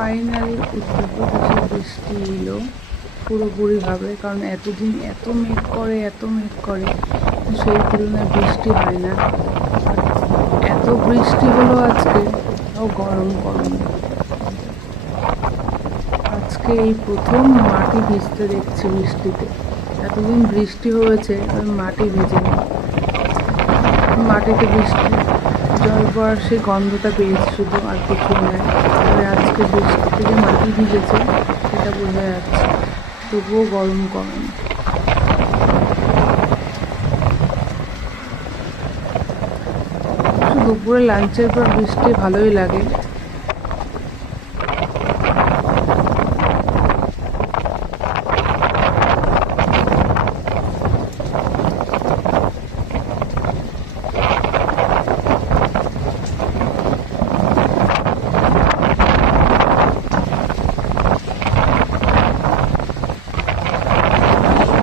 Finally উত্তরপ্রদেশে বৃষ্টি এলো পুরোপুরিভাবে, কারণ এতদিন এত মেঘ করে সেই তুলনায় বৃষ্টি হয় না। এত বৃষ্টি হলো আজকে, তাও গরম। আজকে এই প্রথম মাটি ভিজতে দেখছি বৃষ্টিতে। এতদিন বৃষ্টি হয়েছে, ওই মাটি ভিজে নেই। মাটিতে বৃষ্টি জল পড়ার সেই গন্ধটা পেয়েছি শুধু, আর কিছুই নয়। তবে আজকে বৃষ্টি থেকে মাটি ভিজেছে সেটা বোঝা যাচ্ছে, তবুও গরম কমেনি। দুপুরে লাঞ্চের পর বৃষ্টি ভালোই লাগে।